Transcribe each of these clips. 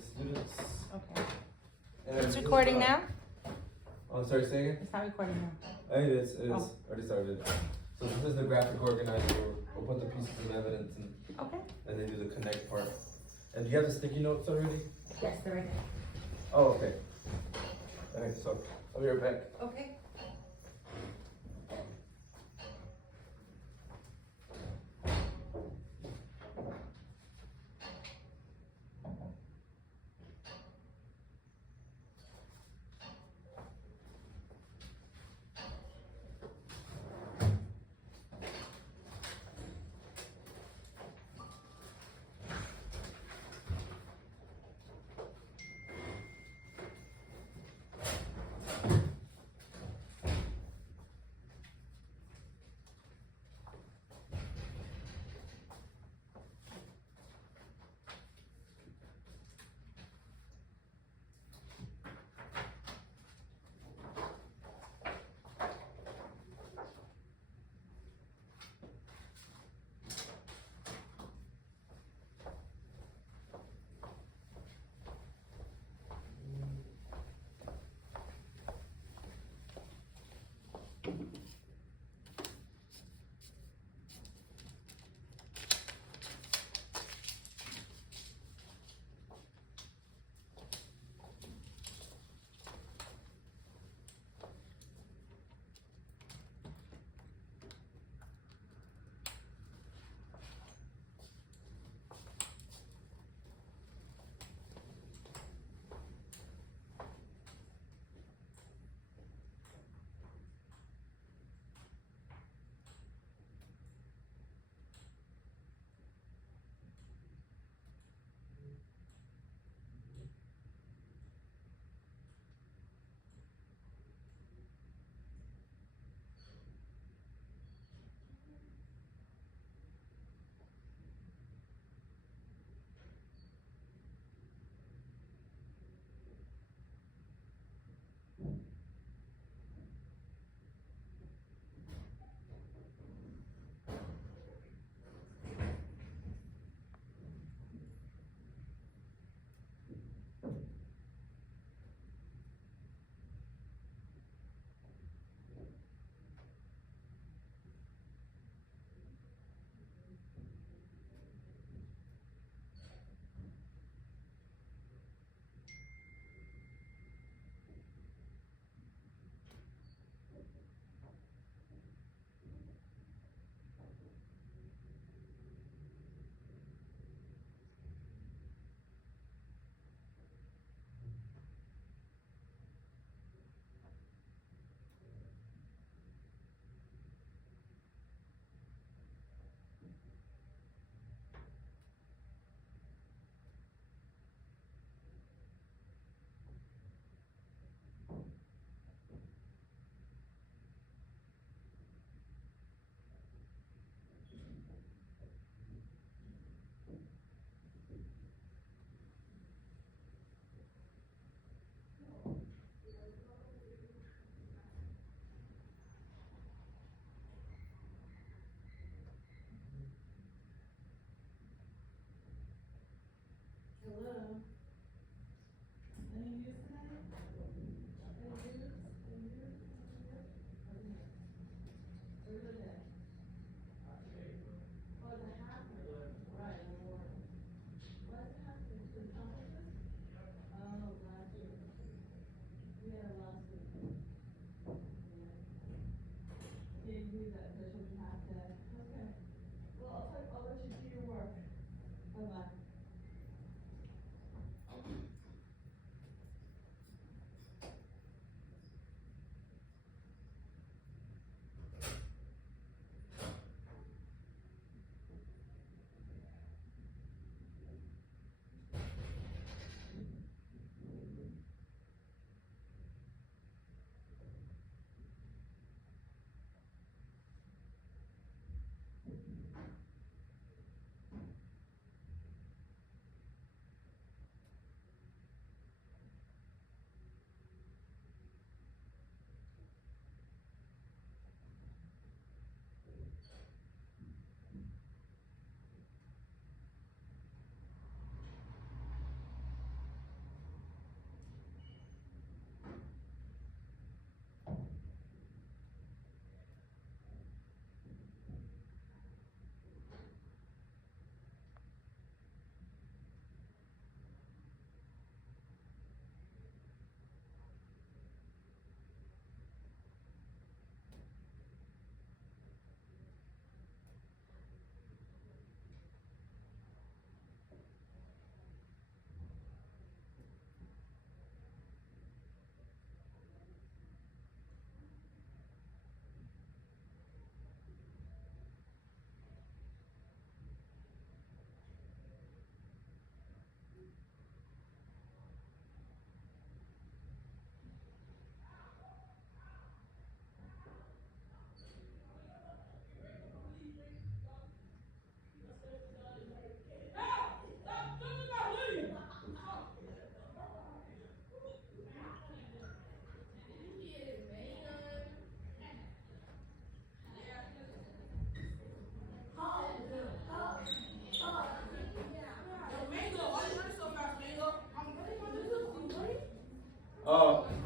the students. Okay. And It's this is, recording now? Oh, sorry, say again? It's not recording now. It is, Oh. already started. So this is the graphic organizer, we'll put the pieces of evidence and, Okay. and then do the connect part. And do you have the sticky notes already? Yes, they're right there. Oh, okay. Alright, so I'll be right back. Okay. Hello. Any news tonight? Any news? Any news? Where are they? Oh, the happening, right, why is it happening to the conferences? Oh, last year. Yeah, last week. Yeah. Can't do that, there should be half day. Okay. Well, I'll let you do your work. Bye-bye.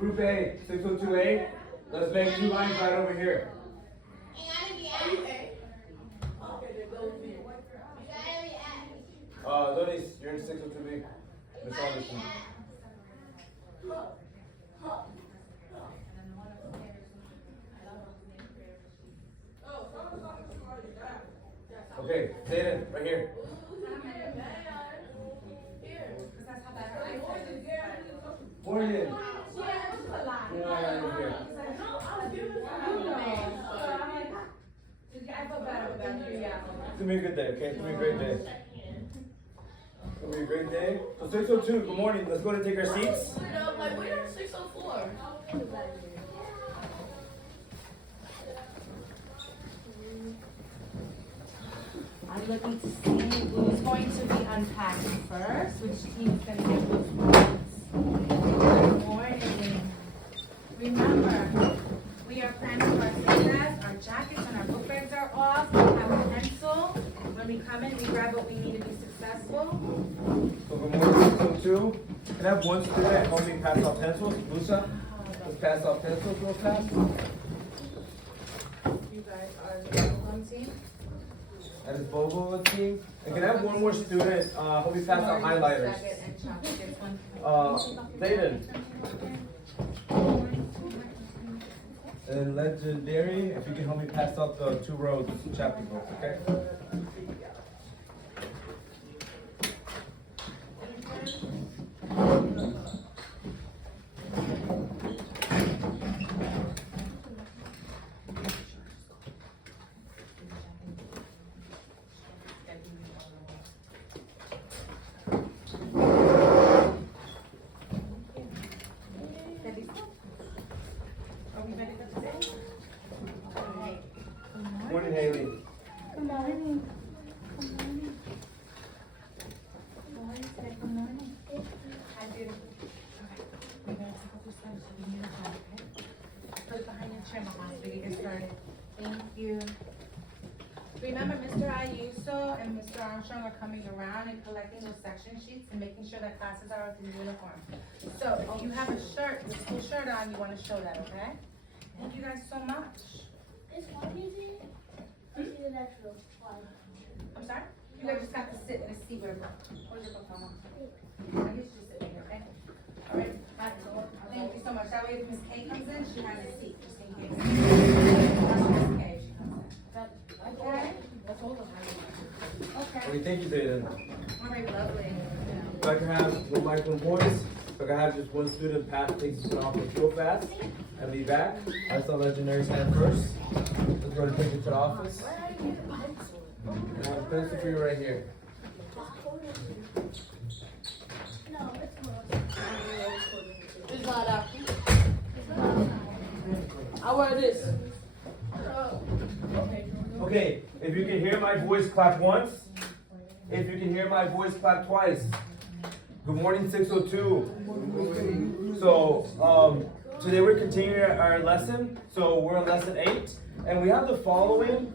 Group A, 602A. Let's make 2 lines right over here. Donis, you're in 602B. Miss Anderson. Okay, Zayden, right here. Morning. Yeah, right here. It's gonna be a good day, okay? It's gonna be a great day. It's gonna be a great day. So 602, good morning. Let's go and take our seats. Like, we're on 604. I'm looking to see who's going to be unpacked first, which team's gonna get which ones. Good morning. Remember, we are planning for our success, our jackets and our book bags are off, we have a pencil. When we come in, we grab what we need to be successful. So good morning, 602. Can I have one student help me pass out pencils? Lusa, let's pass out pencils real fast. You guys are the one team. That is Bobo team. And can I have one more student help me pass out highlighters? Jacket and chocolate, one. Zayden. And Legendary, if you can help me pass out the 2 rows chapter books, okay? Are we ready for today? Morning, Haley. Good morning. Good morning. Good morning, today. Good morning. I did. Okay. We're gonna take off your sweater so we need a hat, okay? Put it behind your chair, Mama, so we can get started. Thank you. Remember, Mr. Ayuso and Mr. Armstrong are coming around and collecting those section sheets and making sure that classes are in uniform. So if you have a shirt, a school shirt on, you wanna show that, okay? Thank you guys so much. Is one easy? Let's see the next row. Why? I'm sorry? You guys just got to sit in a seat where, where's your book, Mama? I guess you just sit here, okay? All right, thank you so much. That way if Miss K comes in, she has a seat, just in case. That's Miss K, if she comes in. Okay? Okay. Okay, thank you, Zayden. All right, lovely. If I can have one mic, one voice. If I can have just one student pass, take this one off real fast and be back. I saw Legendary's hand first. Let's go and take it to the office. And I have a pencil for you right here. No, it's not. It's not out. I wear this. Okay, if you can hear my voice, clap once. If you can hear my voice, clap twice. Good morning, 602. So, today we're continuing our lesson. So we're on lesson 8. And we have the following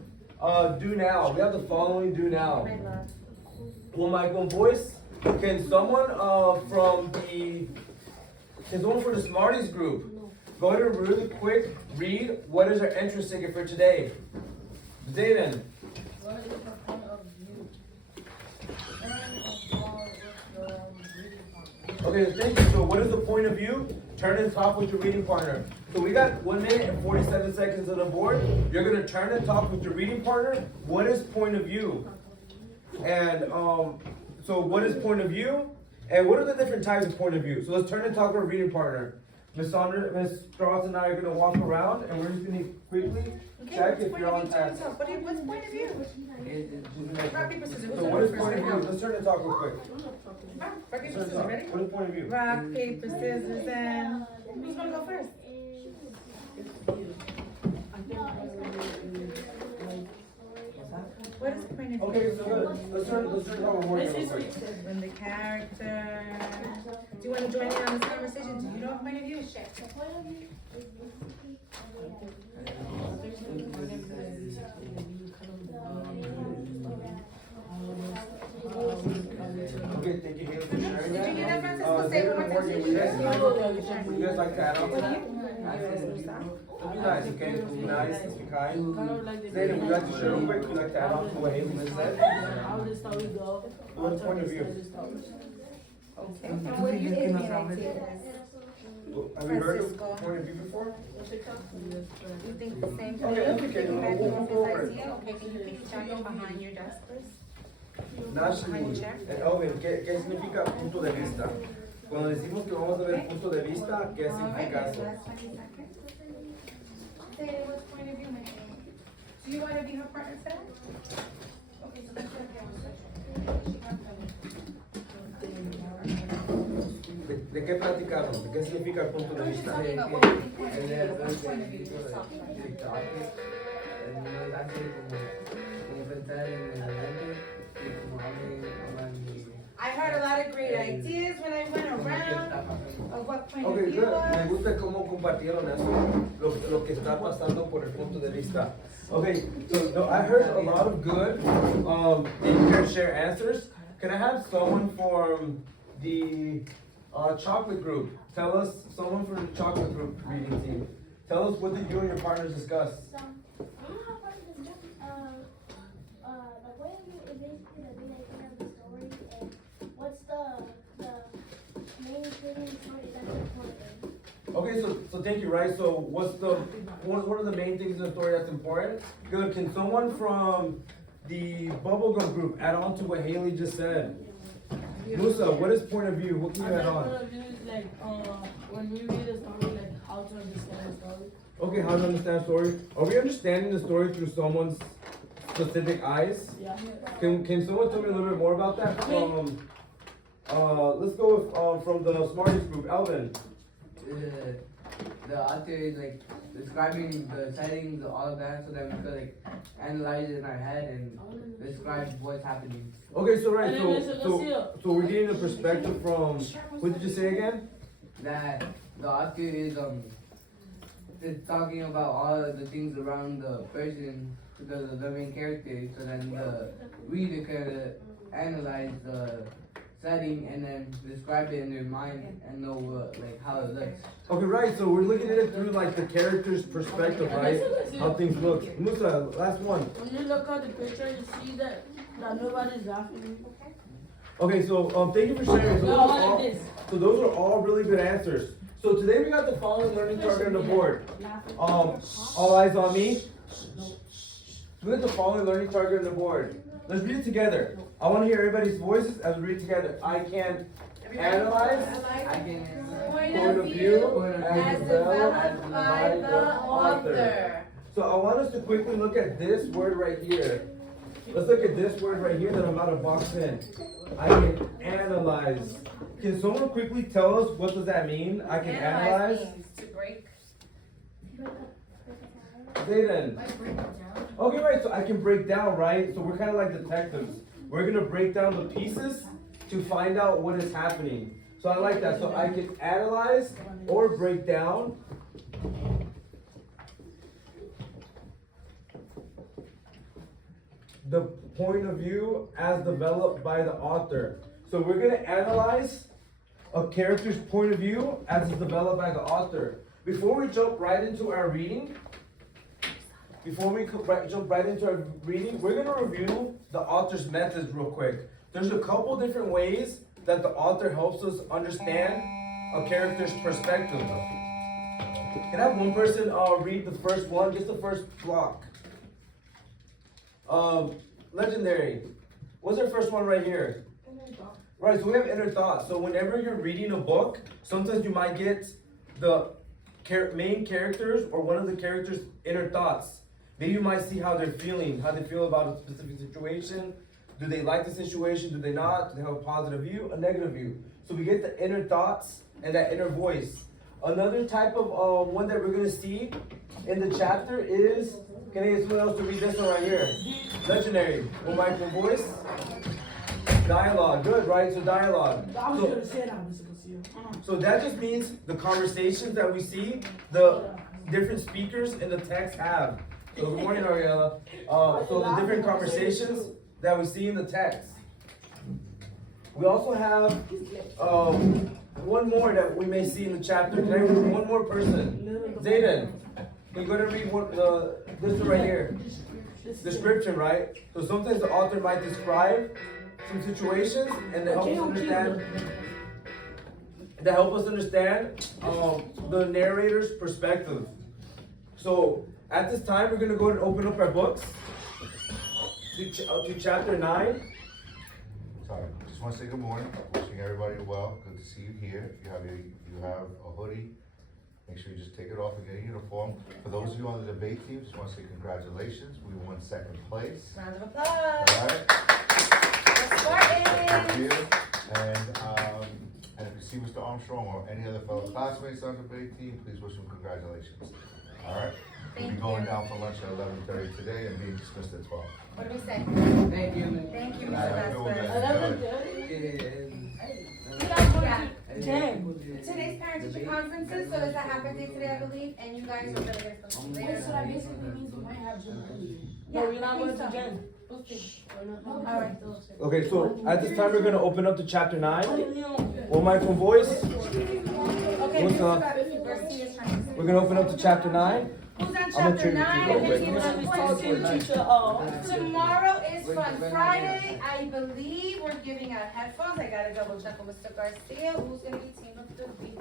do now. We have the following do now. One mic, one voice. Can someone from the Smarties group go ahead and really quick read what is our entrance ticket for today? Zayden. Okay, thank you. So what is the point of view? Turn and talk with your reading partner. So we got 1 minute and 47 seconds on the board. You're gonna turn and talk with your reading partner. What is point of view? And so what is point of view? And what are the different types of point of view? So let's turn and talk with our reading partner. Miss Strauss and I are gonna walk around and we're just gonna quickly check if you're on task. What's point of view? Rock, paper, scissors. So what is point of view? Let's turn and talk real quick. Rock, paper, scissors, ready? What is point of view? Rock, paper, scissors, and who's gonna go first? What is point of view? Okay, so let's turn how we're working real quick. When the character. Do you want to join in on this conversation? Do you know what point of view is? Share. The point of view is basically Okay, thank you, Haley, for sharing Did that. you hear that, Francisco? Say it one more time. You guys like like to add on to that? Be nice, okay? Be nice, be kind. Kind of like the. Zayden, would you like to share real quick? Would you like to add on to what Haley just said? How this how we go. What point of view? Okay. And what do you think, Nancy? Have you heard of point of view before? You think the same thing? Okay, that's okay. You We'll move forward. Okay, can you please jump in behind your desk, please? Nashli, Owen, ¿qué significa punto de vista? Cuando decimos que vamos a ver punto de vista, ¿qué significa eso? Last 20 seconds. Say what point of view, Nancy? Do you want to be her partner today? Okay, so let's ¿De qué platicaron? ¿De qué significa el punto de We're just vista? talking about what we think point of view, El what point of view you're talking about. nos hace como pensar en el ambiente y como hablan I heard a lot of great ideas when I went around of what point of Okay, view good. Me was. gusta cómo compartieron eso, lo que está pasando por el punto de vista. Okay, so no, I heard a lot of good, you can share answers. Can I have someone from the chocolate group? Tell us, someone from the chocolate group reading team. Tell us what did you and your partners discuss? We don't have part of this the point of view is basically the main idea of the story and what's the main thing in the story that's important. Okay, so thank you, right? So what are the main things in the story that's important? Good, can someone from the bubblegum group add on to what Haley just said? Musa, what is point of view? What can you add on? Point of view is like when we read a story, like how to understand the story. Okay, how to understand story? Are we understanding the story through someone's specific eyes? Yeah. Can someone tell me a little bit more about that? Let's go with from the smartest group, Alvin. the author is like describing the settings, all of that, so that we could like analyze it in our head and describe what's happening. Okay, so right, And then there's so we're getting a perspective from, what did you say again? That the author is talking about all of the things around the person, the main character, so then the reader can analyze the setting and then describe it in their mind and know like how it looks. Okay, right, so we're looking at it through like the character's perspective, right? How things look. Musa, last one. When you look at the picture, you see that nobody's laughing. Okay, so thank you for sharing. No, like this. So those are all really good answers. So today we got the following learning target on the board. All eyes on me. We got the following learning target on the board. Let's read it together. I want to hear everybody's voices as we read together. I can analyze I can Point point of view as developed by the author. So I want us to quickly look at this word right here. Let's look at this word right here that I'm about to box in. I can analyze. Can someone quickly tell us what does that mean? I can analyze. Means to break. Zayden. Okay, right, so I can break down, right? So we're kind of like detectives. We're gonna break down the pieces to find out what is happening. So I like that. So I can analyze or break down the point of view as developed by the author. So we're gonna analyze a character's point of view as it's developed by the author. Before we jump right into our reading, we're gonna review the author's methods real quick. There's a couple different ways that the author helps us understand a character's perspective. Can I have one person read the first one, just the first block? Legendary. What's our first one right here? Right, so we have inner thoughts. So whenever you're reading a book, sometimes you might get the main characters or one of the characters' inner thoughts. Maybe you might see how they're feeling, how they feel about a specific situation. Do they like the situation? Do they not? Do they have a positive view, a negative view? So we get the inner thoughts and that inner voice. Another type of one that we're gonna see in the chapter is, can I get someone else to read this one right here? Legendary. One mic, one voice. Dialogue. Good, right? So dialogue. I was gonna say that, Mr. Garcia. So that just means the conversations that we see, the different speakers in the text have. So good morning, Ariella. So the different conversations that we see in the text. We also have one more that we may see in the chapter. Can I read one more person? Zayden, can you go to read this right here? Description, right? So sometimes the author might describe some situations and to help us understand. To help us understand the narrator's perspective. So at this time, we're going to go and open up our books to chapter 9. Sorry, just want to say good morning. Wishing everybody well. Good to see you here. If you have a hoodie, make sure you just take it off and get a uniform. For those of you on the debate team, just want to say congratulations. We won second place. Round of applause. All right. Thank you. And if you see Mr. Armstrong or any other fellow classmates on the debate team, please wish them congratulations. All right. We'll be going down for lunch at 11:30 today and being dismissed at 12. What do we say? Thank you. Thank you, All right, Mr. feel Vasquez. good. Today's parent teacher conferences, so is that half day today, I believe, and you guys are gonna get some later. So that basically means we might have Jim early. Yeah, No, we're not I going think to so. Jen. Alright. Okay, so at this time, we're going to open up to chapter 9. Okay. One microphone voice. Okay, What's Mr. up? Garcia's trying to. We're going to open up to chapter 9. Who's on gonna chapter treat you 9? real And quick. then Let me give talk us to the a teacher. Tomorrow is Fun Friday. I believe we're giving out headphones. I gotta double check with Mr. Garcia. Who's gonna be team of the week?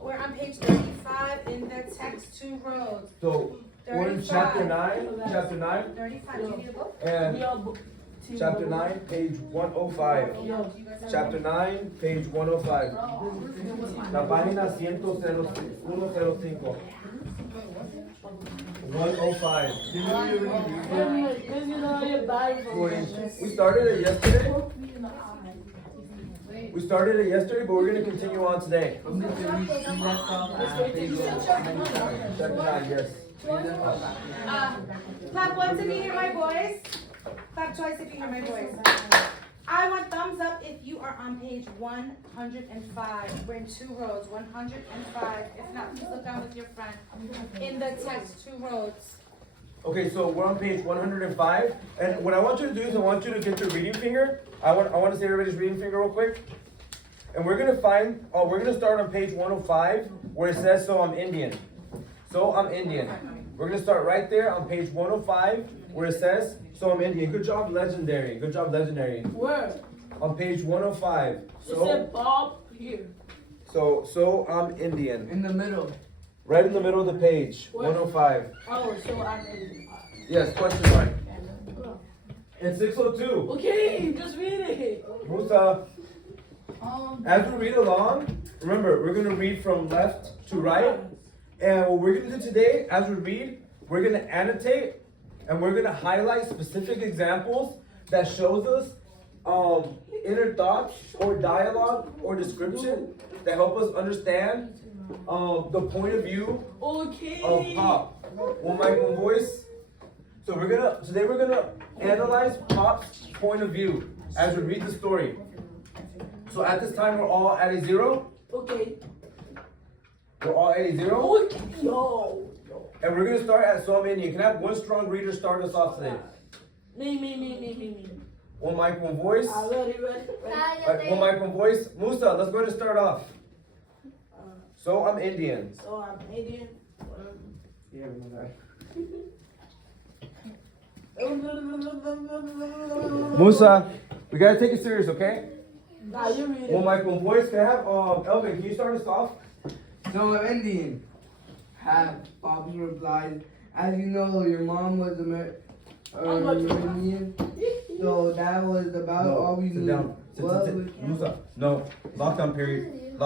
We're on page 35 in the text 2 roads. So we're in chapter 9. Chapter 9. 35. Do you need a book? And We all team chapter level. 9, page 105. Do you guys have Chapter 9, page 105. La página 105. 105. We started it yesterday. But we're going to continue on today. Chapter 9, yes. Clap once if you hear my voice. Clap twice if you hear my voice. I want thumbs up if you are on page 105. We're in 2 rows, 105. If not, please look down with your friend. In the text, 2 rows. Okay, so we're on page 105. And what I want you to do is I want you to get your reading finger. I want to see everybody's reading finger real quick. And we're going to start on page 105 where it says, so I'm Indian. So I'm Indian. We're going to start right there on page 105 where it says, so I'm Indian. Good job, legendary. Good job, legendary. Where? On page 105. It said Bob here. So I'm Indian. In the middle. Right in the middle of the page. Where? 105. Oh, so I'm Indian. Yes, question mark. It's 602. Okay, just read it. Musa. As we read along, remember, we're going to read from left to right. And what we're going to do today, as we read, we're going to annotate and we're going to highlight specific examples that shows us inner thoughts or dialogue or description that help us understand the point of view of Pop. One mic, one voice. So today we're gonna analyze Pop's point of view as we read the story. So at this time we're all at a 0. Okay. We're all at a 0. Okay. Yo. And we're gonna start at So I'm Indian. Can I have one strong reader start us off today? Me. One mic, one voice. Ready. One mic, one voice. Musa, let's go ahead and start off. So I'm Indian. So I'm Indian. Yeah, Musa, we gotta take it serious, okay? Nah, you read One it. mic, one voice. Can I have Elvin? Can you start us off? So I'm Indian. Have Bob's replied, as you know, your mom was Armenian. So that was about all we sit knew. down. Musa, no. Lockdown period.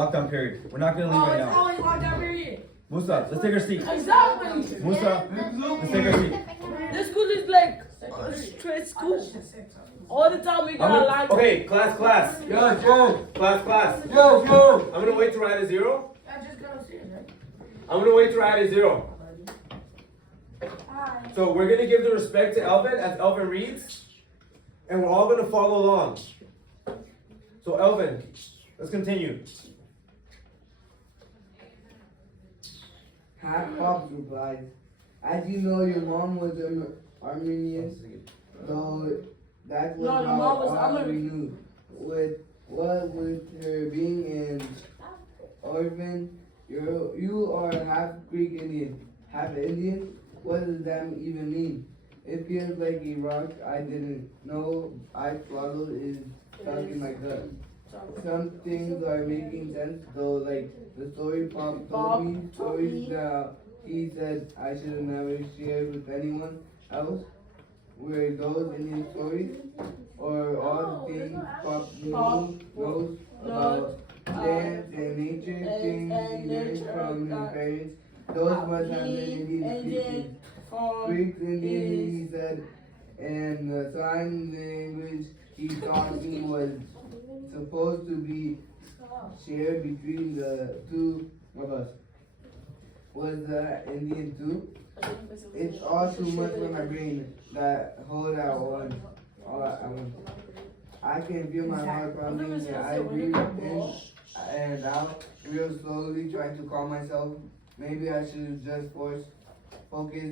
We're not gonna leave right It's now. always lockdown period. Musa, let's take our seat. Exactly. Musa, let's take our seat. This school is like a straight school. All the time we got a line. Okay, class. Yo. Class. Yo. I'm gonna wait till we're at a 0. I just got upstairs, right? I'm gonna wait till we're at a 0. So we're gonna give the respect to Elvin as Elvin reads. And we're all gonna follow along. So Elvin, let's continue. Half Bob's replied, as you know, your mom was Armenian. So that was No, your about mom was all we Armenian. knew. With her being in orphan, you are half Greek Indian, half Indian. What does that even mean? It feels like a rock I didn't know I swallowed is stuck in my gut. Some things are making sense though, like the story Pop told me, stories that he said I should have never shared with anyone else. Were those Indian stories? Or all the things Pop knows about dance and nature, things he learned from his parents? Those must have been Indian speaking. Greek Indian, he said, and the sign language he taught me was supposed to be shared between the two of us. Was that Indian too? It's all too much for my brain that hold out all at once. I can feel my heart pounding and I breathe in and out real slowly, trying to calm myself. Maybe I should just focus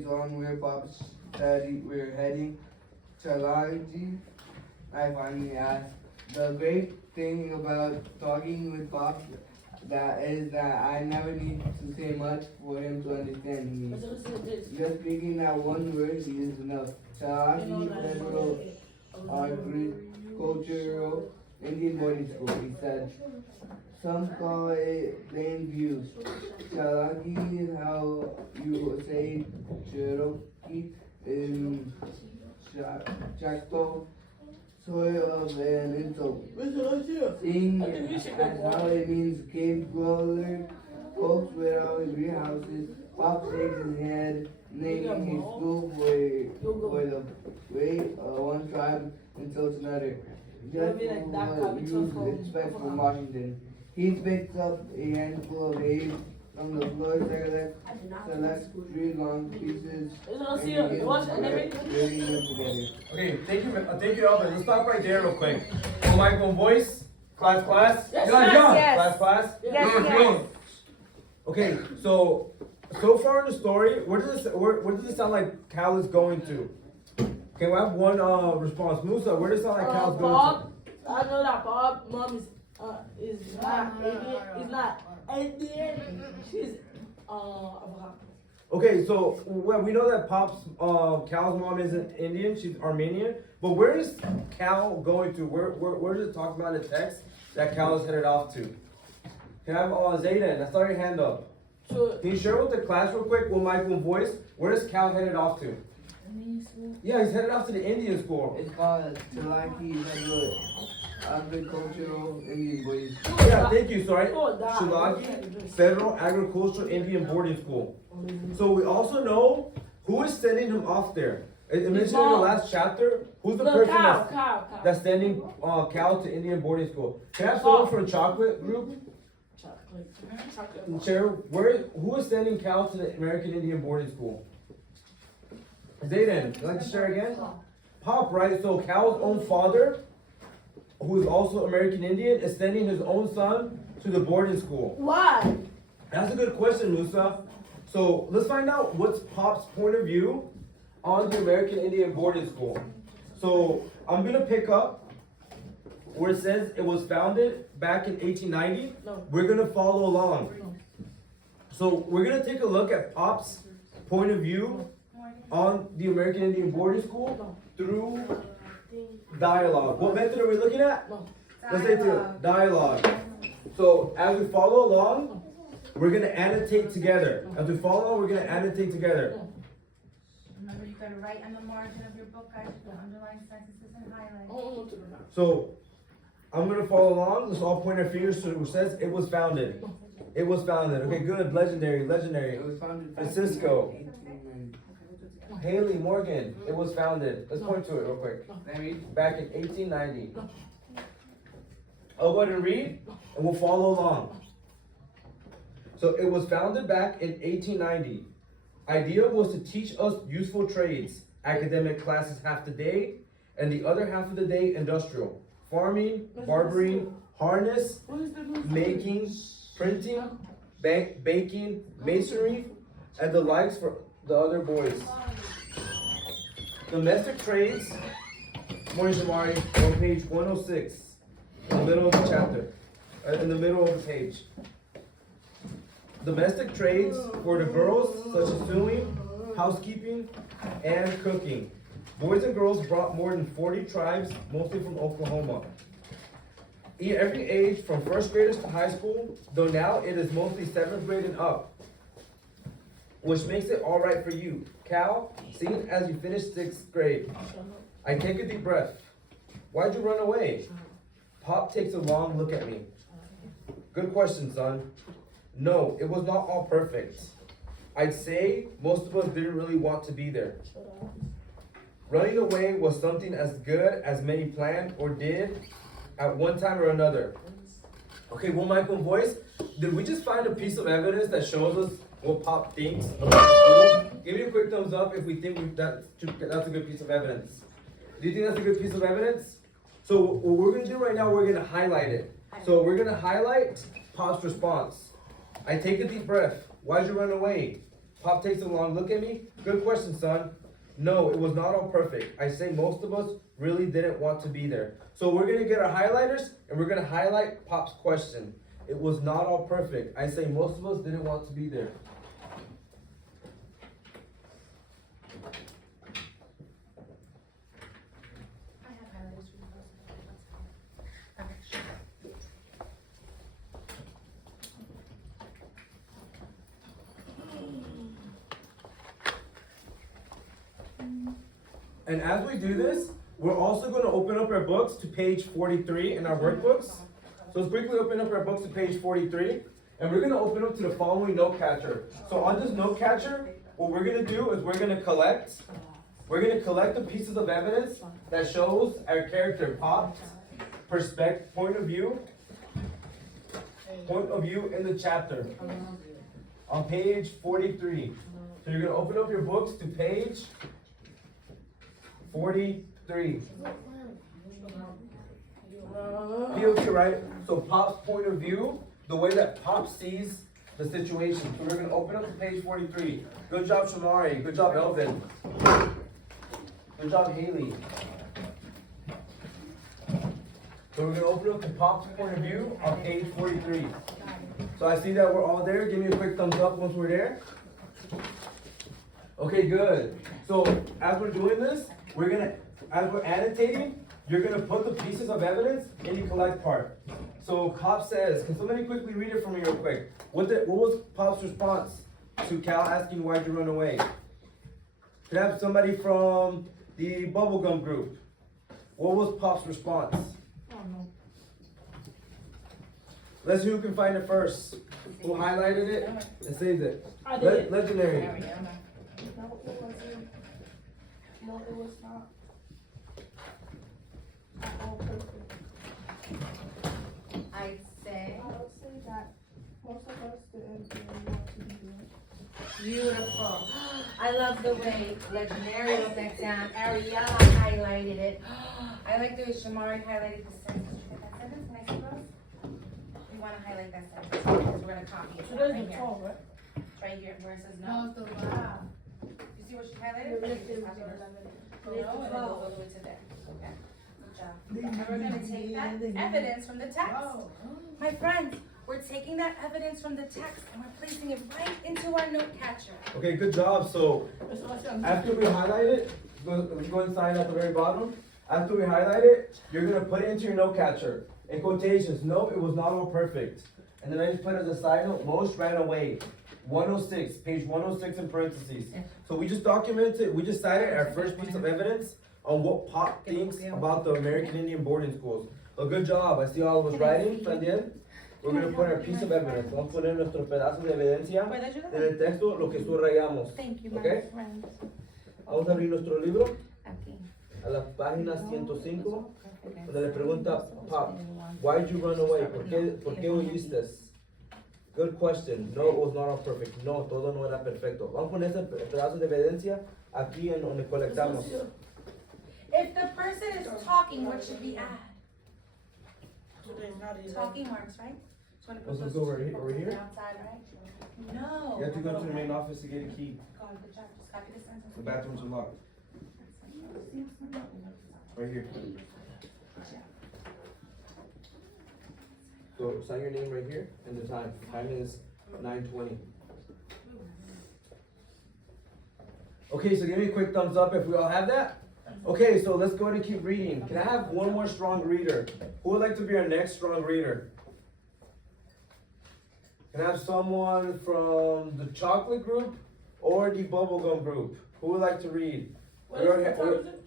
on where Pop said we're heading. Chalaji, I finally asked. The great thing about talking with Pop that I never need to say much for him to understand me. Just speaking that one word is enough. Chalaji Federal Agricultural Indian Boarding School, he said. Some call it Plainview. Chalaki is how you say Cherokee in Chactaw, soil of an insult. Seeing as how it means cave dweller, folks without greenhouses. Pop shakes his head, naming a school for the way one tribe insults another. Just what you expect from Washington. He picks up a handful of hay from the floor, selects 3 long pieces, and begins putting them together. Okay, thank you, Alvin. Let's stop right there real quick. So microphone voice, class. Yes. Class. Yes. Okay, so far in the story, where does it sound like Cal is going to? Okay, we have one response. Musa, where does it sound like Cal's going Bob, I know that Bob mom is not Indian. Is not Indian. She's to? Okay, so well, we know that Cal's mom isn't Indian, she's Armenian. But where is Cal going to? Where does it talk about in the text that Cal is headed off to? Can I have Zayden? I saw your hand up. Sure. Can you share with the class real quick, with microphone voice? Where is Cal headed off to? Yeah, he's headed off to the Indian school. It's called Chalaki Federal Agricultural Indian Boarding School. Yeah, thank you. Sorry, Oh, God. Shilagi Federal Agricultural Indian Boarding School. So we also know who is sending him off there. It mentioned in the last chapter. Who's the person that's sending Cal to Indian boarding school? Can I have someone from Chocolate Group? Share who is sending Cal to the American Indian boarding school? Zayden, you like to share again? Pop, right? So Cal's own father, who is also American Indian, is sending his own son to the boarding school. Why? That's a good question, Musa. So let's find out what's Pop's point of view on the American Indian boarding school. So I'm gonna pick up where it says it was founded back in 1890. No. We're gonna follow along. So we're gonna take a look at Pop's point of view on the American Indian boarding school through dialogue. What method are we looking at? No. Let's say through dialogue. So as we follow along, we're gonna annotate together. As we follow along, we're gonna annotate together. Remember, you gotta write on the margin of your book, guys, the underlined sentences and highlights. Oh, So I'm gonna follow along. Let's all point our fingers to it says it was founded. It was founded. Okay, good. Legendary. It was founded back in Francisco. 1890. Haley Morgan. It was founded. Let's point to it real quick. Let me Back in 1890. I'll go ahead and read, and we'll follow along. So it was founded back in 1890. Idea was to teach us useful trades. Academic classes half the day, and the other half of the day industrial. Farming, barbering, harness, making, printing, baking, masonry, and the likes for the other boys. Domestic trades, Morning Shamari, on page 106, in the middle of the chapter, in the middle of the page. domestic trades for the girls, such as sewing, housekeeping, and cooking. Boys and girls brought more than 40 tribes, mostly from Oklahoma. Every age from first graders to high school, though now it is mostly 7th grade and up, which makes it all right for you. Cal, seeing as you finished 6th grade, I take a deep breath. Why'd you run away? Pop takes a long look at me. Good question, son. No, it was not all perfect. I'd say most of us didn't really want to be there. Running away was something as good as many planned or did at one time or another. Okay, one mic, one voice. Did we just find a piece of evidence that shows us what Pop thinks about the school? Give me a quick thumbs up if we think that's a good piece of evidence. Do you think that's a good piece of evidence? So what we're gonna do right now, we're gonna highlight it. So we're gonna highlight Pop's response. I take a deep breath. Why'd you run away? Pop takes a long look at me. Good question, son. No, it was not all perfect. I say most of us really didn't want to be there. So we're gonna get our highlighters and we're gonna highlight Pop's question. It was not all perfect. I say most of us didn't want to be there. I have highlighters for you. Okay. And as we do this, we're also going to open up our books to page 43 in our workbooks. So let's quickly open up our books to page 43. And we're going to open up to the following note catcher. So on this note catcher, what we're going to do is we're going to collect the pieces of evidence that shows our character Pop's point of view in the chapter. On page 43. So you're going to open up your books to page 43. POV, right? So Pop's point of view, the way that Pop sees the situation. So we're going to open up to page 43. Good job, Shamari. Good job, Elvin. Good job, Haley. So we're going to open up to Pop's point of view on page 43. So I see that we're all there. Give me a quick thumbs up once we're there. Okay, good. So as we're doing this, as we're annotating, you're gonna put the pieces of evidence in the collect part. So Pop says, can somebody quickly read it for me real quick? What was Pop's response to Cal asking why'd you run away? Could I have somebody from the bubblegum group? What was Pop's response? Let's see who can find it first. Who highlighted it and saved it? I did. Legendary. No, it wasn't. No, it was not. All perfect. I'd say. I would say that most of us didn't really want to be there. Beautiful. I love the way Legendary wrote that down. Ariella highlighted it. I like the way Shamari highlighted the sentence. Did you get that sentence? Can I see those? We want to highlight that sentence because we're going to copy it. So there's Right the here. tone, right? Right here where it says no. You see what she highlighted? Just copy this. No, and it goes all the way to there. Okay. Good job. And we're going to take that evidence from the text. My friends, we're taking that evidence from the text and we're placing it right into our note catcher. Okay, good job. So after we highlight it, go inside at the very bottom. After we highlight it, you're gonna put it into your note catcher. In quotations, no, it was not all perfect. And then I just put as a side note, most ran away. 106, page 106 in parentheses. So we just documented, we just cited our first piece of evidence on what Pop thinks about the American Indian boarding schools. So good job. I see all of us writing también. We're going to put our piece of evidence. Vamos a poner nuestro pedazo de evidencia en el texto, lo que subrayamos. Thank you, my Okay? friend. Vamos a abrir nuestro libro Aquí. a la página 105, donde le pregunta Pop, why'd you run away? ¿Por qué huiste? Good question. No, it was not all perfect. No, todo no era perfecto. Vamos a poner ese pedazo de evidencia aquí en donde colectamos. If the person is talking, what should we add? Talking marks, right? So when it Let's goes go over here. outside, right? No. You have to go to the main office to get a key. God, good job. Just copy the sentence. The bathrooms are locked. Right here. So sign your name right here and the time. Time is 9:20. Okay, so give me a quick thumbs up if we all have that. Okay, so let's go ahead and keep reading. Can I have one more strong reader? Who would like to be our next strong reader? Can I have someone from the chocolate group or the bubblegum group? Who would like to read? What time is it?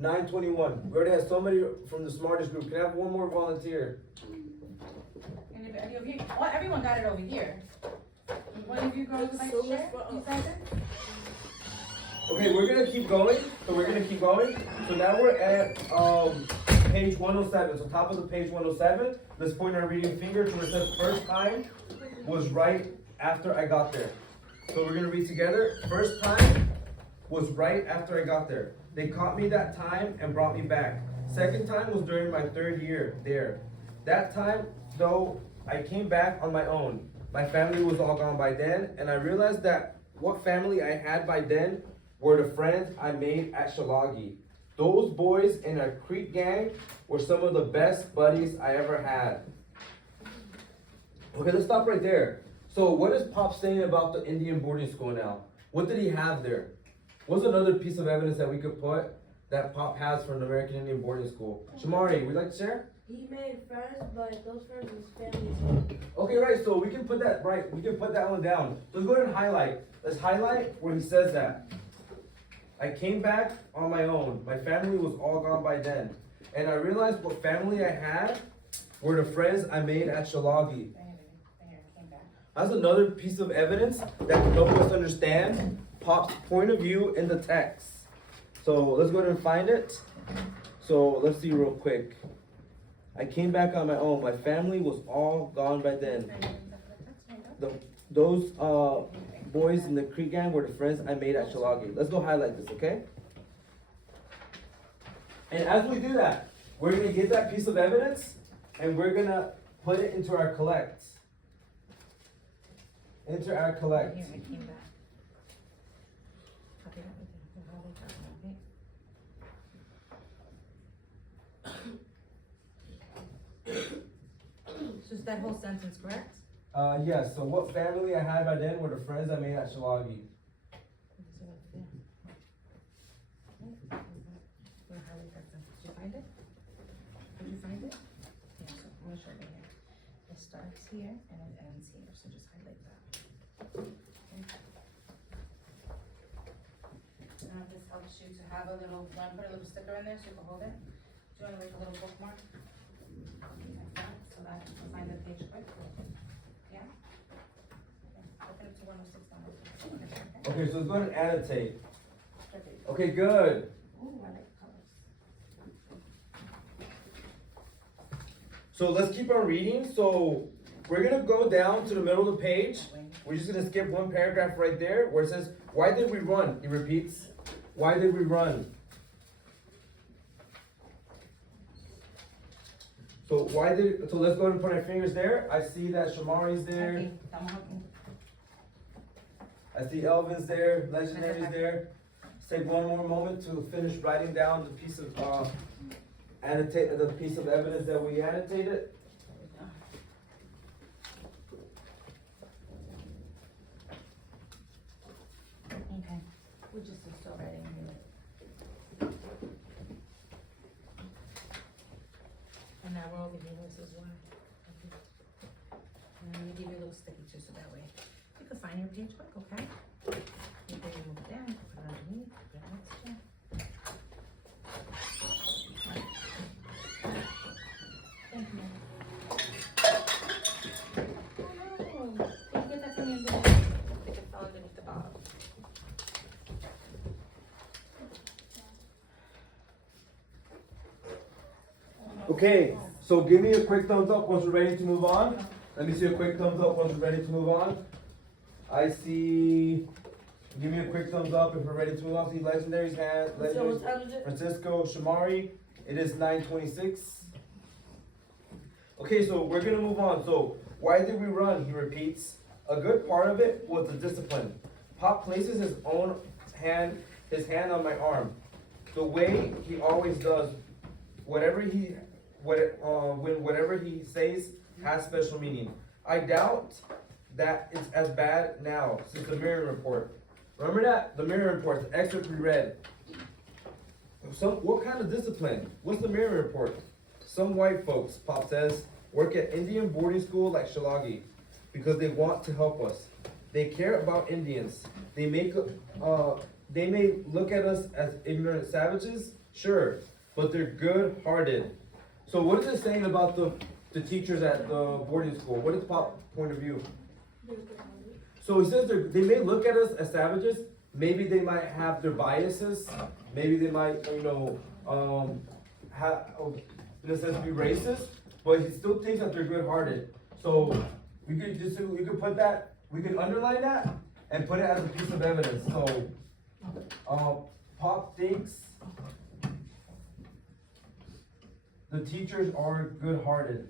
9:21. We already have somebody from the smartest group. Can I have one more volunteer? Anybody over here? Oh, everyone got it over here. One of you girls would like So to share? much fun. You guys are? Okay, we're gonna keep going. So now we're at page 107. So top of the page 107. Let's point our reading finger to where it says first time was right after I got there. So we're gonna read together. First time was right after I got there. They caught me that time and brought me back. Second time was during my 3rd year there. That time, though, I came back on my own. My family was all gone by then, and I realized that what family I had by then were the friends I made at Shalagi. Those boys in a Creek gang were some of the best buddies I ever had. Okay, let's stop right there. So what is Pop saying about the Indian boarding school now? What did he have there? What's another piece of evidence that we could put that Pop has from the American Indian boarding school? Shamari, would you like to share? He made friends, but those friends was family. Okay, right, so we can put that, right, we can put that one down. Let's go ahead and highlight. Let's highlight where he says that. I came back on my own. My family was all gone by then. And I realized what family I had were the friends I made at Shalagi. That's another piece of evidence that can help us understand Pop's point of view in the text. So let's go ahead and find it. So let's see real quick. I came back on my own. My family was all gone by then. Those boys in the Creek gang were the friends I made at Shalagi. Let's go highlight this, okay? And as we do that, we're gonna get that piece of evidence and we're gonna put it into our collect. Into our collect. Here, I came back. Copy that with the how they got it, okay? So is that whole sentence correct? Yes, so what family I had by then were the friends I made at Shalagi. Did you find it? Did you find it? Yeah, so I'm gonna show you here. It starts here and it ends here, so just highlight that. Okay. This helps you to have a little, put a little sticker in there so you can hold it. Do you wanna make a little bookmark? Like that, so that you can find the page quick. Yeah? Okay, open it to 106 now. Okay, so let's go ahead and annotate. Perfect. Okay, good. Ooh, I like colors. So let's keep on reading. So we're gonna go down to the middle of the page. We're just gonna skip one paragraph right there where it says, why did we run? He repeats, why did we run? So so let's go ahead and put our fingers there. I see that Shamari's there. Okay, estamos aquí. I see Elvin's there, Legendary's there. Let's take one more moment to finish writing down the piece of the piece of evidence that we annotated. Okay, we just still writing here. And now we're over here, this is why. Okay. And then let me give you a little sticky too, so that way you can find your page quick, okay? You can move it down, put it underneath, put it next to you. Thank you. Oh no, can you get that for me underneath? I think it fell underneath the bottom. Okay, so give me a quick thumbs up once we're ready to move on. Let me see a quick thumbs up once we're ready to move on. I see, give me a quick thumbs up if we're ready to move on. See Legendary's hand, So what Legendary's, time is it? Francisco, Shamari. It is 9:26. Okay, so we're gonna move on. So why did we run? He repeats. A good part of it was the discipline. Pop places his hand on my arm, the way he always does. Whatever he says has special meaning. I doubt that it's as bad now since the Mirror report. Remember that? The Mirror report, the excerpt we read. What kind of discipline? What's the Mirror report? Some white folks, Pop says, work at Indian boarding school like Shalagi because they want to help us. They care about Indians. They may look at us as ignorant savages, sure, but they're good-hearted. So what is it saying about the teachers at the boarding school? What is Pop's point of view? So he says they may look at us as savages. Maybe they might have their biases. Maybe they might, have, in a sense, be racist. But he still thinks that they're good-hearted. So we could put that, we could underline that and put it as a piece of evidence. So Pop thinks the teachers are good-hearted.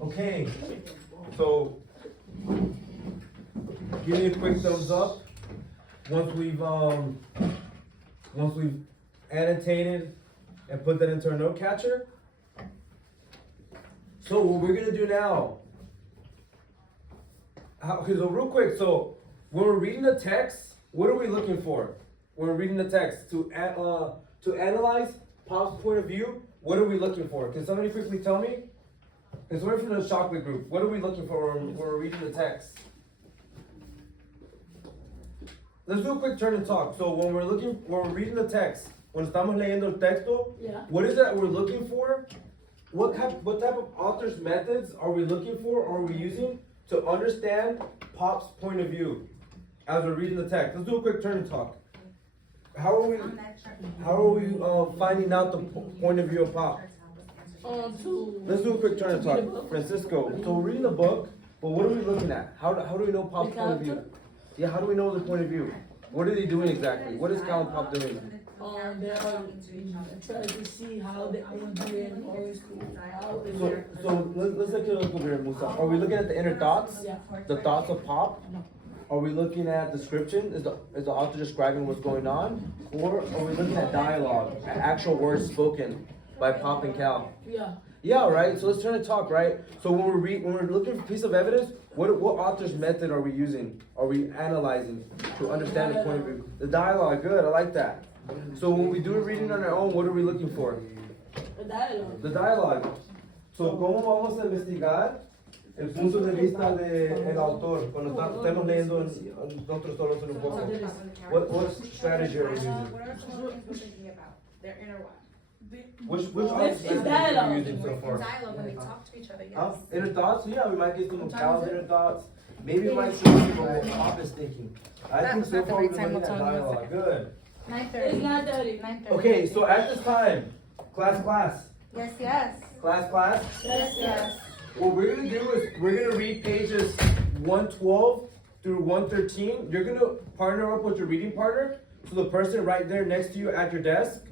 Okay, so give me a quick thumbs up once we've annotated and put that into our note catcher. So what we're gonna do now, okay, so real quick, so when we're reading the text, what are we looking for? When we're reading the text, to analyze Pop's point of view, what are we looking for? Can somebody quickly tell me? Because we're from the chocolate group. What are we looking for when we're reading the text? Let's do a quick turn and talk. So when we're reading the text, when estamos leyendo el texto, Yeah. what is that we're looking for? What type of author's methods are we looking for or are we using to understand Pop's point of view as we're reading the text? Let's do a quick turn and talk. How are we finding out the point of view of Pop? Let's do a quick turn and talk. Francisco, so we're reading the book, but what are we looking at? How do we know Pop's point of view? Yeah, how do we know the point of view? What are they doing exactly? What is Cal and Pop doing? They are trying to see how the Indian boarding school, how is their. So let's look at it over here, Musa. Are we looking at the inner thoughts? Yeah. The thoughts of Pop? No. Are we looking at description? Is the author describing what's going on? Or are we looking at dialogue, at actual words spoken by Pop and Cal? Yeah. Yeah, right. So let's turn to talk, right? So when we're looking for a piece of evidence, what author's method are we using? Are we analyzing to understand the point of view? The dialogue, good. I like that. So when we do a reading on our own, what are we looking for? The dialogue. The dialogue. So ¿cómo vamos a investigar el punto de vista del autor cuando estamos leyendo nosotros solos en un poco? What strategy are we using? What are some things we're thinking about? Their inner what? Which It's strategy are dialogue. we using so far? Dialogue when they talk to each other, yes. Inner thoughts? Yeah, we might get some of Cal's inner thoughts. Maybe we might see what Pop is thinking. I think so far we've been looking at dialogue. Good. 9:30. It's not dirty. 9:30. Okay, so at this time, class. Yes, yes. Class. Yes, yes. What we're gonna do is we're gonna read pages 112 through 113. You're gonna partner up with your reading partner. So the person right there next to you at your desk,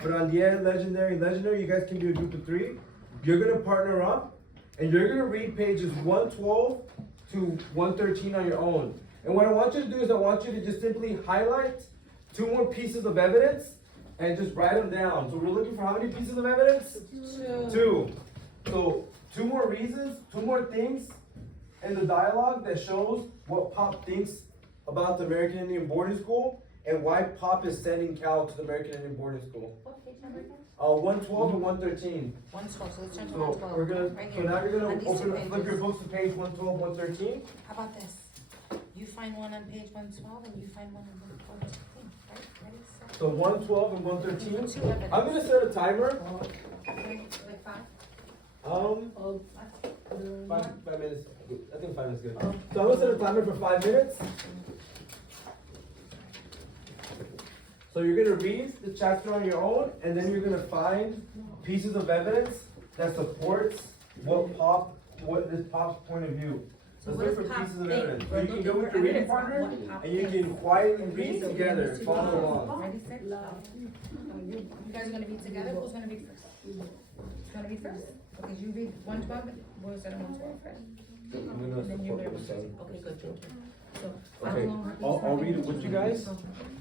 Brandier, Legendary, you guys can do a group of 3. You're gonna partner up and you're gonna read pages 112 to 113 on your own. And what I want you to do is I want you to just simply highlight 2 more pieces of evidence and just write them down. So we're looking for how many pieces of evidence? 2. So 2 more reasons, 2 more things in the dialogue that shows what Pop thinks about the American Indian boarding school and why Pop is sending Cal to the American Indian boarding school. What page number again? 112 and 113. 112, so let's turn to So 112. we're gonna, Right so here. now you're On gonna these 2 flip your pages. books to page 112, 113. How about this? You find one on page 112 and you find one on 114, right? Ready, set. So 112 and 113. 2 evidence. I'm gonna set a timer. Like 5? 5 minutes. I think 5 minutes is good. So I'm gonna set a timer for 5 minutes. So you're gonna read the chapter on your own, and then you're gonna find pieces of evidence that supports what is Pop's point of view. So Let's what look does for Pop pieces of think? evidence. We're So you can looking go with for your reading evidence on partner, what Pop and you thinks. can quietly read together. Follow along. Ready, set, go. You guys are gonna read together? Who's gonna read first? You wanna read first? Okay, you read 112, we'll start on 112 first. I'm gonna And then you support read what I'm saying. Okay, good, thank you. So, Okay, I'll read it with you guys,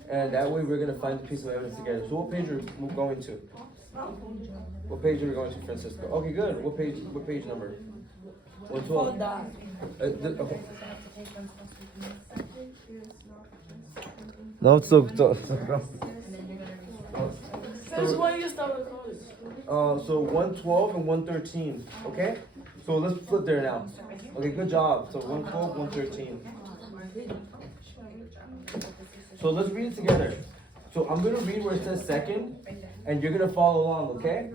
and that way we're gonna find the piece of evidence together. So what page are we going to? What page are we going to, Francisco? Okay, good. What page number? 112. No, it's so. And then you're gonna read. Since when you start recording? So 112 and 113, okay? So let's flip there now. Okay, good job. So 112, 113. So let's read it together. So I'm gonna read where it says second, and you're gonna follow along, okay?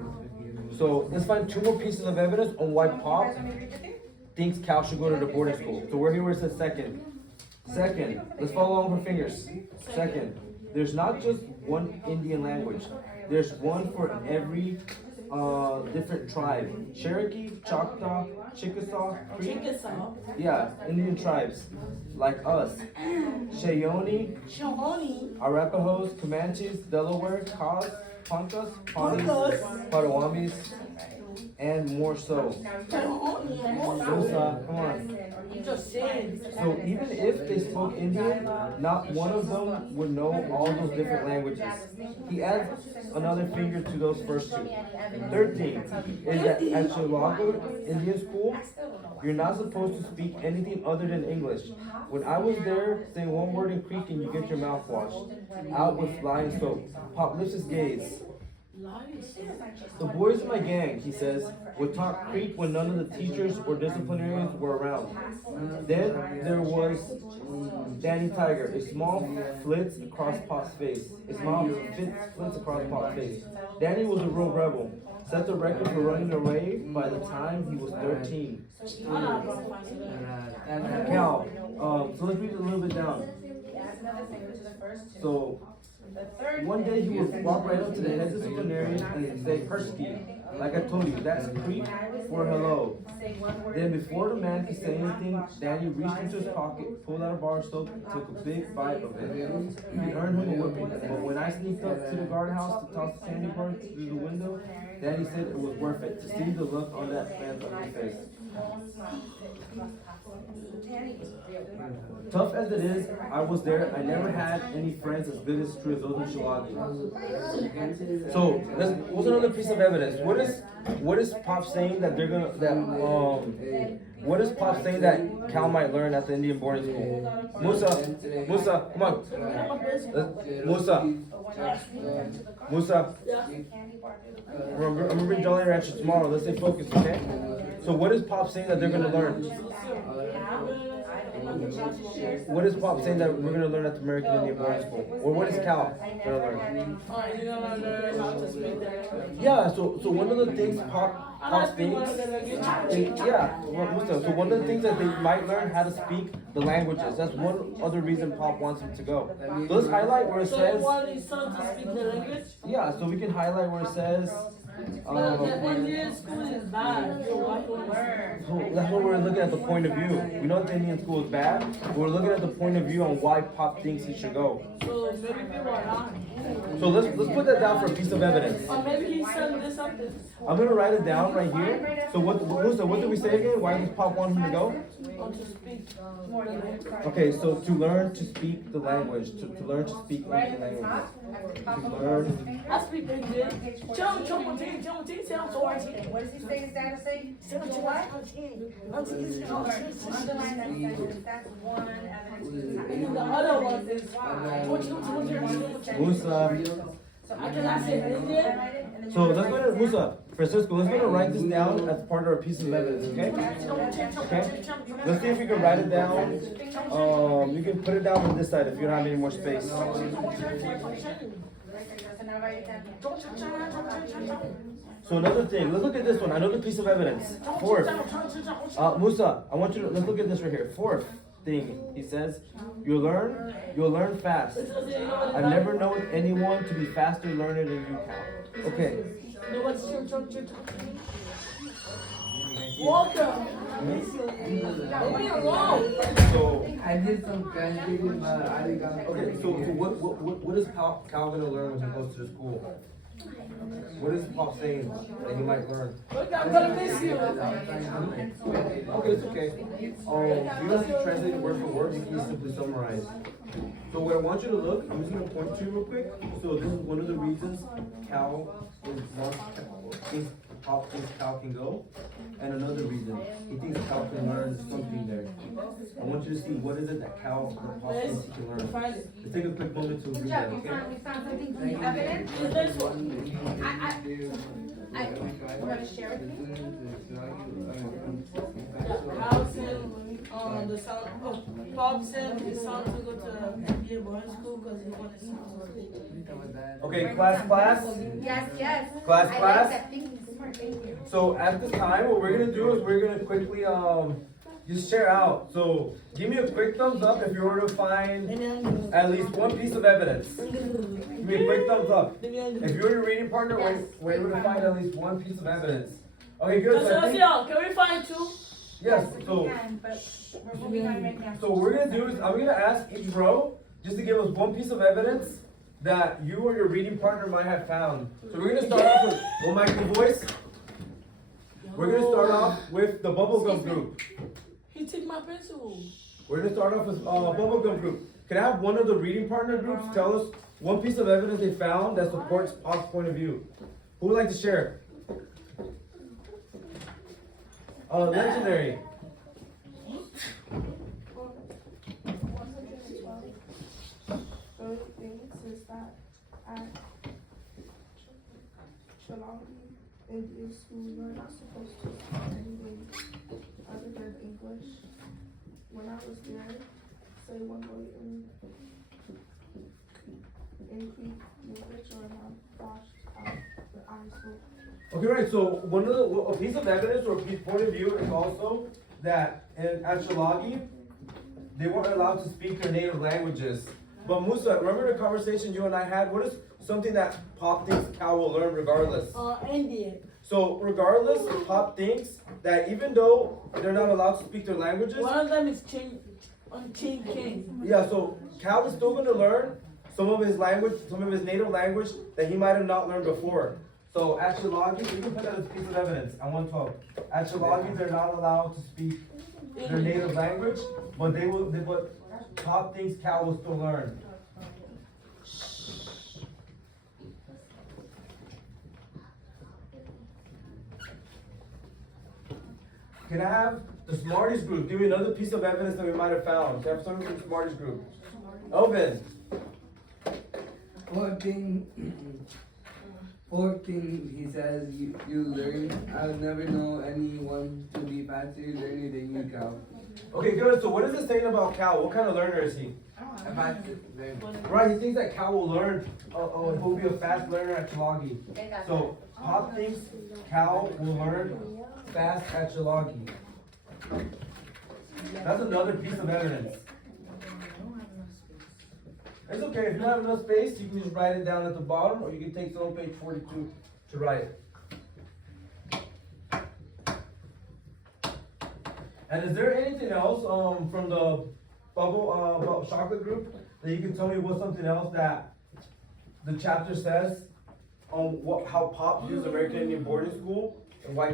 So let's find two more pieces of evidence on why Pop thinks Cal should go to the boarding school. So we're here where it says second. Second, let's follow along with our fingers. Second, there's not just one Indian language. There's one for every different tribe. Cherokee, Choctaw, Chickasaw, Creek. Chickasaw. Yeah, Indian tribes like us. Cheyenne, Shahoni. Arapahoes, Comanches, Delaware, Kaws, Ponkas, Pawnees, Potawatomis, and more so. Musa, come on. You just said. So even if they spoke Indian, not one of them would know all those different languages. He adds another finger to those first two. Third thing is that at Chilago Indian School, you're not supposed to speak anything other than English. When I was there, say one word in Creek and you get your mouth washed out with flying soap. Pop lifts his gaze. The boys in my gang, he says, would talk Creek when none of the teachers or disciplinarians were around. Then there was Danny Tiger, a small flits across Pop's face. A small flits across Pop's face. Danny was a real rebel. Set the record for running away by the time he was 13. Cal, so let's read it a little bit down. So, one day he would walk right up to the head disciplinarian and say, Persky, like I told you, that's Creek for hello. Then before the man could say anything, Danny reached into his pocket, pulled out a bar of soap, and took a big bite of it. It earned him a whipping, but when I sneaked up to the guardhouse to toss the candy bar through the window, Danny said it was worth it to see the look on that man's ugly face. Tough as it is, I was there. I never had any friends as good as true as those in Shilagi. So, what's another piece of evidence? What is Pop saying that they're gonna what is Pop saying that Cal might learn at the Indian boarding school? Musa, come on. Musa. I'm gonna bring Jolly Rancher tomorrow. Let's stay focused, okay? So what is Pop saying that they're gonna learn? What is Pop saying that we're gonna learn at the American Indian Boarding School? Or what is Cal gonna learn? You're gonna learn how to speak that. Yeah, so one of the things Pop thinks, so one of the things that they might learn how to speak the languages. That's one other reason Pop wants him to go. So let's highlight where it So says. you want his son to speak the language? Yeah, so we can highlight where it says. The Indian school is bad. You want to learn. So that's why we're looking at the point of view. We know that the Indian school is bad, but we're looking at the point of view on why Pop thinks he should go. So maybe people are not. So let's put that down for a piece of evidence. Or maybe his son did something. I'm gonna write it down right here. So what did we say again? Why does Pop want him to go? Or to speak. Okay, so to learn to speak the language, to learn to speak Indian language. To learn. I speak English. What does he say his dad say? Underline that sentence, that's one evidence. The other one is Musa. I cannot say Indian. So let's go to Musa. Francisco, let's go to write this down as part of our piece of evidence, okay? Okay? Let's see if we can write it down. You can put it down on this side if you don't have any more space. So another thing, let's look at this one, another piece of evidence. Fourth, Musa, I want you to, let's look at this right here. Fourth thing, he says, you'll learn fast. I've never known anyone to be faster learner than you, Cal. Okay. Welcome. So, I did some translating, but I got. okay, so what is Cal gonna learn when he goes to the school? What is Pop saying that he might learn? Look, I'm gonna miss you. Okay, it's okay. You don't have to translate it word for word, you can simply summarize. So what I want you to look, I'm just gonna point to you real quick. So this is one of the reasons Cal thinks Pop thinks Cal can go. And another reason, he thinks Cal can learn something there. I want you to see what is it that Pop thinks he can learn. Find it. Let's take a quick moment to read that, okay? We found something from the evidence. This next one. You wanna share with me? How said the son, Bob said his son to go to NBA boarding school because he wanted to. Okay, class. Yes, yes. Class. I like that thinking, smart thinking. So at this time, what we're gonna do is we're gonna quickly just share out. So give me a quick thumbs up if you were to find at least one piece of evidence. Give me a quick thumbs up. If you're your reading partner, we're able to find at least one piece of evidence. Okay, good. So I think, Can we find two? yes. We So can, but we're moving on right now. so what we're gonna do is I'm gonna ask each row just to give us one piece of evidence that you or your reading partner might have found. So we're gonna start off with one micro voice. We're gonna start off with the bubblegum group. He took my pencil. We're gonna start off with bubblegum group. Can I have one of the reading partner groups tell us one piece of evidence they found that supports Pop's point of view? Who would like to share? Legendary. 112. The thing is that at Shalom Indian school, you're not supposed to speak anything other than English. When I was there, say one word in Greek, English, or not washed out the eyes will. Okay, right. So one of a piece of evidence or a piece point of view is also that at Shalagi, they weren't allowed to speak their native languages. But Musa, remember the conversation you and I had? What is something that Pop thinks Cal will learn regardless? Indian. So regardless, Pop thinks that even though they're not allowed to speak their languages, One of them is Chin King. yeah, so Cal is still gonna learn some of his language, some of his native language that he might have not learned before. So at Shalagi, you can put that as a piece of evidence at 112. At Shalagi, they're not allowed to speak their native language, but but Pop thinks Cal will still learn. Can I have the Smarties group? Give me another piece of evidence that we might have found. Can I have someone from the Smarties group? Elvin. Fourth thing he says you learn. I'll never know anyone to be faster learner than you, Cal. Okay, good. So what is it saying about Cal? What kind of learner is he? A faster learner. Right, he thinks that Cal will learn, he'll be a fast learner at Shalagi. So Pop thinks Cal will learn fast at Shalagi. That's another piece of evidence. It's okay, if you don't have enough space, you can just write it down at the bottom, or you can take some on page 42 to write it. And is there anything else from the bubble chocolate group that you can tell me what's something else that the chapter says on how Pop views American Indian boarding school and why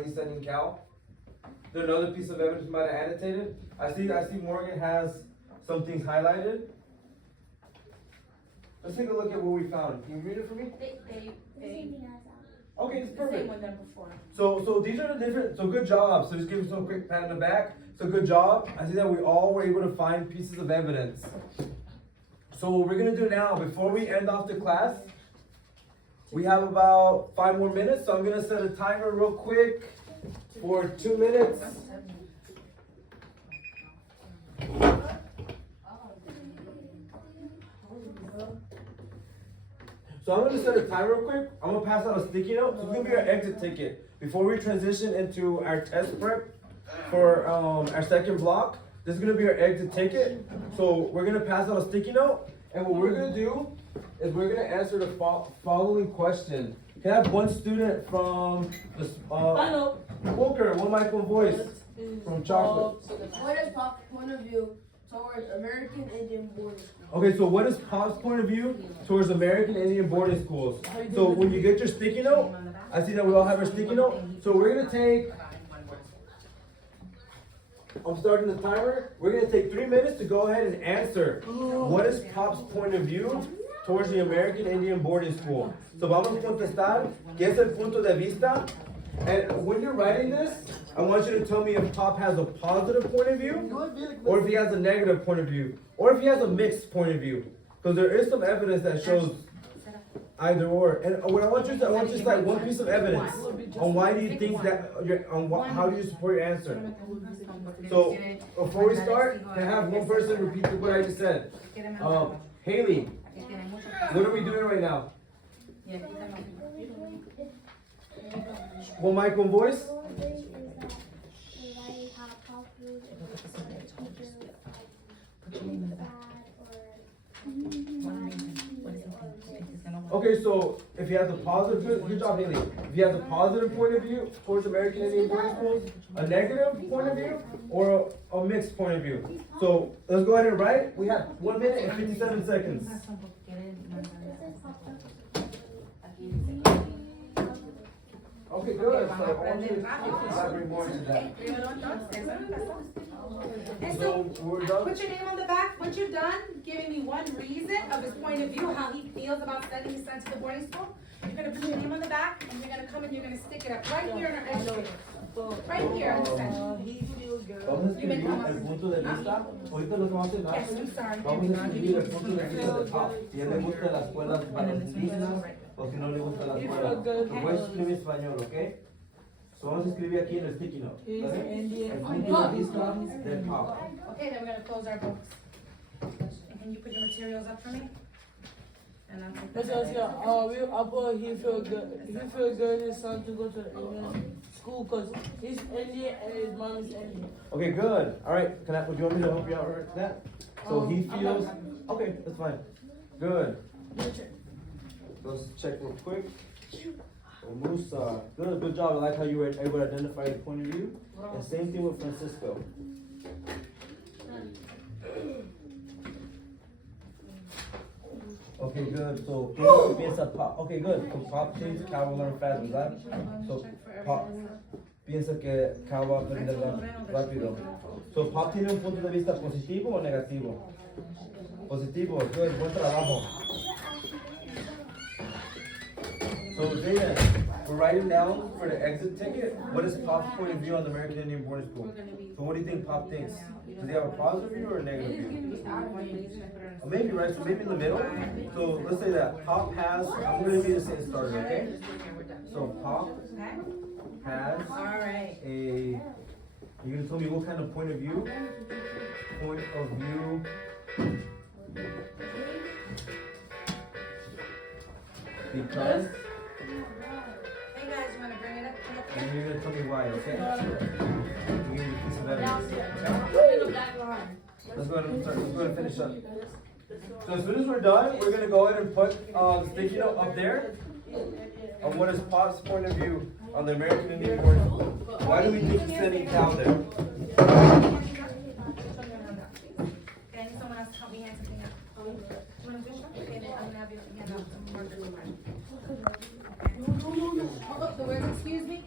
he's sending Cal? Is there another piece of evidence you might have annotated? I see Morgan has some things highlighted. Let's take a look at what we found. Can you read it for me? Okay, it's perfect. Same one than before. So these are the different, so good job. So just give us a quick pat on the back. So good job. I see that we all were able to find pieces of evidence. So what we're gonna do now, before we end off the class, we have about 5 more minutes. So I'm gonna set a timer real quick for 2 minutes. So I'm gonna set a timer real quick. I'm gonna pass out a sticky note. So it's gonna be our exit ticket. Before we transition into our test prep for our second block, this is gonna be our exit ticket. So we're gonna pass out a sticky note. And what we're gonna do is we're gonna answer the following question. Can I have one student from the, Booker, one mic, one voice, from Chocolate. What is Pop's point of view Towards American Indian boarding school. Okay, so what is Pop's point of view towards American Indian boarding schools? So when you get your sticky note, I see that we all have our sticky note. So we're gonna take, I'm starting the timer. We're gonna take 3 minutes to go ahead and answer. What is Pop's point of view towards the American Indian boarding school? So vamos a contestar, ¿qué es el punto de vista? And when you're writing this, I want you to tell me if Pop has a positive point of view, or if he has a negative point of view, or if he has a mixed point of view. Because there is some evidence that shows either or. And what I want you to cite one piece of evidence on why do you think that, how do you support your answer. So before we start, can I have one person repeat what I just said? Haley, what are we doing right now? One mic, one voice. Okay, so if he has a positive, good job, Haley. If he has a positive point of view towards American Indian boarding schools, a negative point of view, or a mixed point of view. So let's go ahead and write. We have 1 minute and 57 seconds. Okay, good. So I want you to elaborate more into that. And So so, we're done. put your name on the back, once you're done giving me one reason of his point of view, how he feels about sending his son to the boarding school, you're gonna put your name on the back, and you're gonna come and you're gonna stick it up right here in our educator. Right here in the center. He feels good. Vamos a escribir el punto de vista. Ahorita lo que vamos a hacer, Yes, I'm sorry. vamos a escribir el punto de vista de Pop. Si a él le gusta la escuela para los indígenas o si no le gusta la escuela. Lo voy a escribir en español, ¿ok? So vamos a escribir aquí en el sticky note. ¿Vale? El punto de vista de Pop. Okay, then we're gonna close our books. And can you put your materials up for me? And I'll take That's that. what I said. I put he feel good. He feel good his son to go to the Indian school because he's Indian and his mom is Indian. Okay, good. All right, do you want me to help you out with that? So he feels, okay, that's fine. Good. Let's check real quick. Musa, good job. I like how you were able to identify the point of view. And same thing with Francisco. Okay, good. So, ¿qué es lo que piensa Pop? Okay, good. So Pop thinks Cal will learn fast, ¿verdad? So, Pop piensa que Cal va a aprender rápido. So, Pop tiene un punto de vista positivo o negativo? Positivo, good, buen trabajo. So, Jaden, we're writing down for the exit ticket. What is Pop's point of view on the American Indian boarding school? So, what do you think Pop thinks? Does he have a positive view or a negative view? Or maybe, right? So, maybe in the middle. So, let's say that Pop has, I'm going to need to say it started, okay? So, Pop has Alright. a, you're going to tell me what kind of point of view? Point of view. Because, Hey guys, you wanna bring it up? and you're gonna tell me why, okay? Give me a piece of evidence. Let's go ahead and start, let's go ahead and finish up. So as soon as we're done, we're gonna go ahead and put, the sticky note up there. On what is Pop's point of view on the American Indian boarding school? Why do we think he's sending Cal there? Can someone else help me hand something up? You wanna finish up? Okay, then I'm gonna have you hand out some markers. Okay. Oh, the words, excuse me?